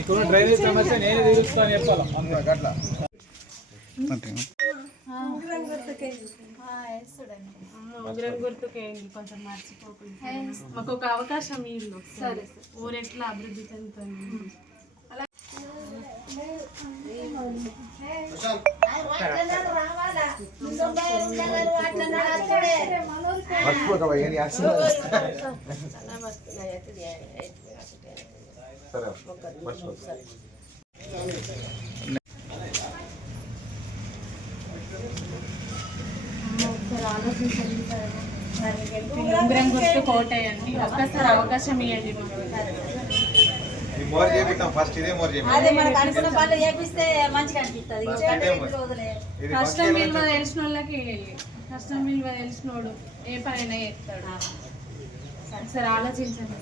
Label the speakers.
Speaker 1: ఇక్కడ డ్రైనేజ్ సమస్య నేనే తీరుస్తాను చెప్పాలి అట్లా
Speaker 2: ఉంగరం గుర్తుకేయండి కొంచెం మర్చిపోకుండా మాకు ఒక అవకాశం ఇల్లు సరే. ఊరు ఎట్లా అభివృద్ధి చెందుతుంది?
Speaker 3: మర్చిపోతావా ఏం యాక్షన్ సరే మర్చిపోతా
Speaker 2: గుర్తు ఒక్కసారి అవకాశం ఇవ్వండి మాకు.
Speaker 3: మోర్ చేపిద్దాం ఫస్ట్ ఇదే మోర్ చేపిద్దాం
Speaker 4: అదే మనకు అనుకున్న పనులు చేపిస్తే మంచిగా అనిపిస్తుంది.
Speaker 2: కష్టం విలువ తెలిసిన వాళ్ళకి కష్టం విలువ తెలిసినోడు ఏ పనైనా చేస్తాడు. ఒకసారి ఆలోచించండి